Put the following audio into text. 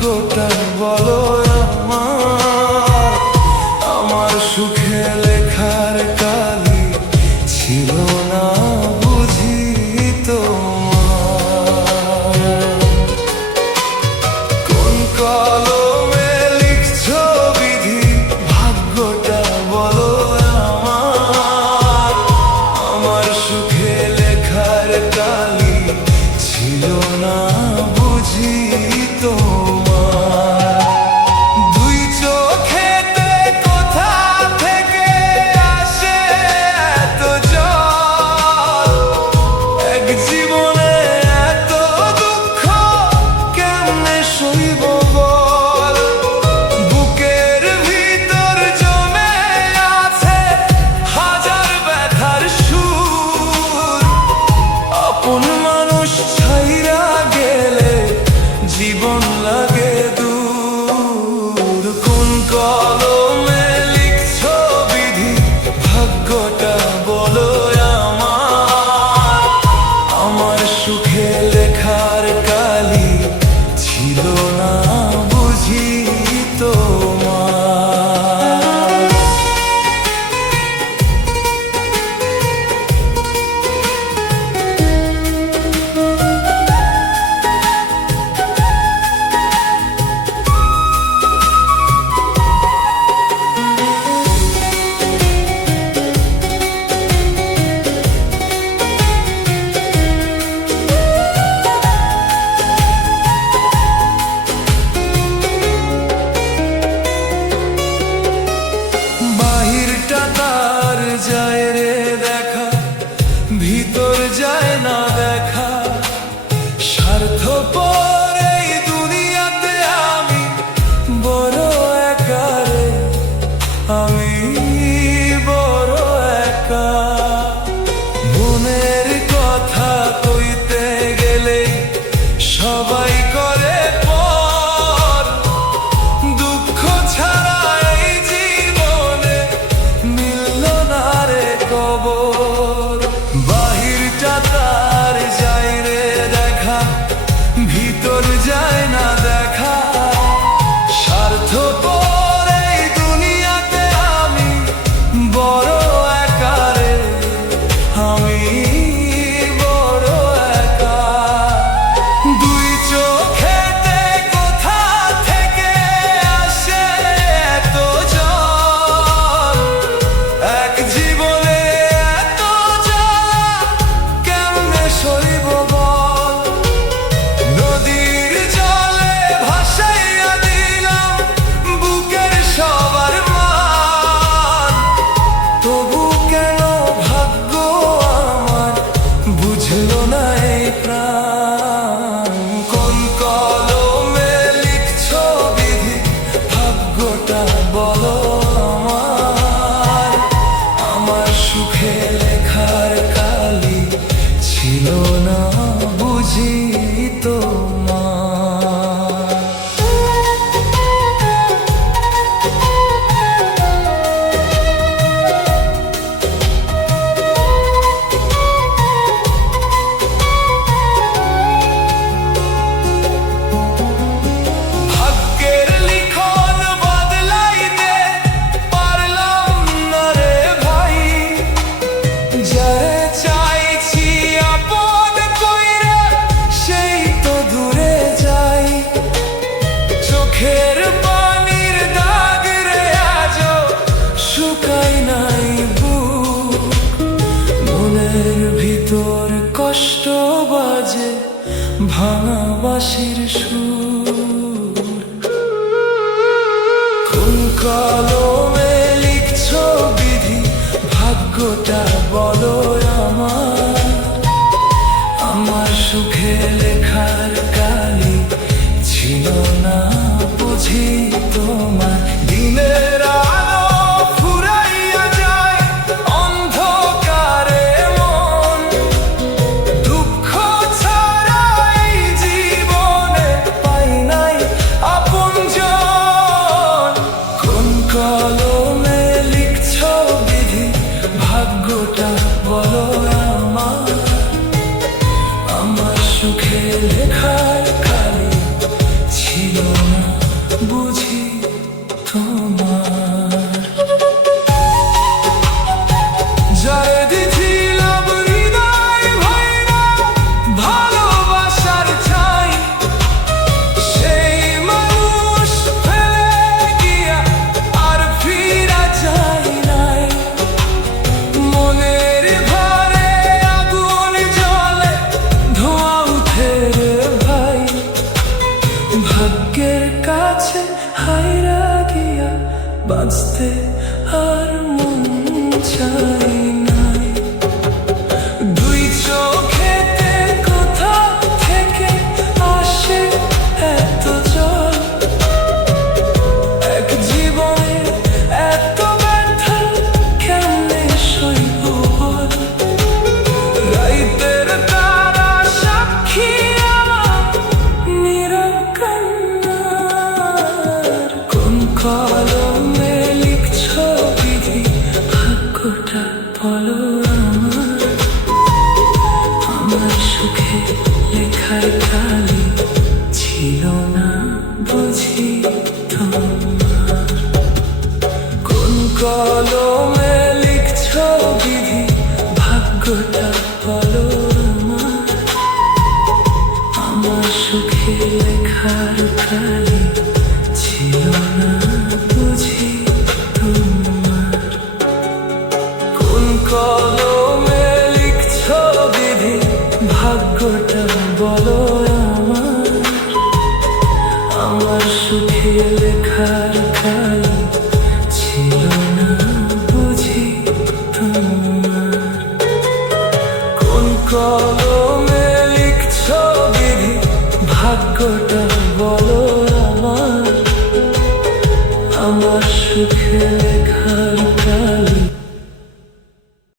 ভাগ্যটা বলো আমার, আমার সুখে লেখার কালি ছিল না বুঝি তোমার। কোন কলমে লিখছো বিধি, ভাগ্যটা বলো আমার, আমার সুখে লেখার কালি ছিল না বুঝি তোমার। দুই চোখেতে কোথা থেকে আসে এত জল, এক জীবনে এত দুঃখ কেমনে সইব বল। বুকের ভিতর জমে আছে হাজার ব্যথার সুর, আপন মানুষ ছাইরা গেলে জীবন লাগে দূর। কোন কলমে লিখছো বিধি, ভাগ্যটা বলো আমার, আমার সুখে লেখার কালি ছিল না বুঝি তোমার। বাহিরটা তার যায় রে দেখা, ভিতর যায় না দেখা। স্বার্থপর এই দুনিয়াতে আমি বড় একা রে, আমি বড় একা। মনের কথা কইতে গেলে সবাই করে পর, দুঃখ ছাড়া এই জীবনে মিলল না রে কবর। বাহিরটা তার যায় রে দেখা, ভিতর যায় না দেখা। স্বার্থপর এই দুনিয়াতে আমি বড় একা রে, আমি বড় একা। দুই চোখেতে কোথা থেকে আসে এত জল, এক জীবনে এত জ্বালা কেমনে সইব বল। নদীর জলে ভাসাইয়া দিলাম বুকের সবার মান, তবু কেন ভাগ্য আমার বুঝলো না এই প্রাণ। কোন কলমে লিখছো বিধি, ভাগ্যটা বলো আমার, আমার সুখে লেখার কালি ছিল না বুঝি তোমার। ভাগ্যের লিখন বদলাইতে পারলাম না রে ভাই, যারে চাইছি আপন কইরা সেই তো দূরে যাই। চোখের পানির দাগ রে আজো শুকাই নাই বুক, মনের ভিতর কষ্ট বাজে ভাঙা বাঁশির সুর। কোন কলমে লিখছো বিধি, ভাগ্যটা বলো আমার, আমার সুখে লেখার কালি ছিল না বুঝি তোমার। দিনের আলো ফুরাইয়া যায় অন্ধকারে মন, দুঃখ ছাড়া এই জীবনে পাই নাই আপনজন। কোন কলমে লিখছো বিধি, ভাগ্য বুঝি তোমার। যারে দিছিলাম হৃদয় ভরা ভালোবাসার ছাই, সেই মানুষ ফেলে গিয়া আর ফিরা যায় নাই। মনের ঘরে আগুন জ্বলে ধোঁয়া উঠে রে ভাই, ভাগ্যের কাছে হাইরা গিয়া বাঁচতে আর মন চাই নাই। দুই চোখেতে কোথা থেকে আসে এত জল, এক জীবনে এত ব্যথা কেমনে সইব বল। রাইতের তারা সাক্ষী আমার নীরব কান্নার। কোন কলমে লিখছ বিধি, ভাগ্যটা বলো আমার। আমার সুখে লেখার কালি ছিল না বুঝি তোমার। কোন কলমে লিখছ বিধি, ভাগ্যটা বলো আমার। আমার সুখে লেখার কালি ছিল না বুঝি তোমার। কোন কলমে লিখছ বিধি, ভাগ্যটা বলো আমার। আমার সুখে লেখার কালি ছিল না বুঝি তোমার। কোন কলমে লিখছ বিধি, ভাগ্যটা বলো আমার। আমার সুখে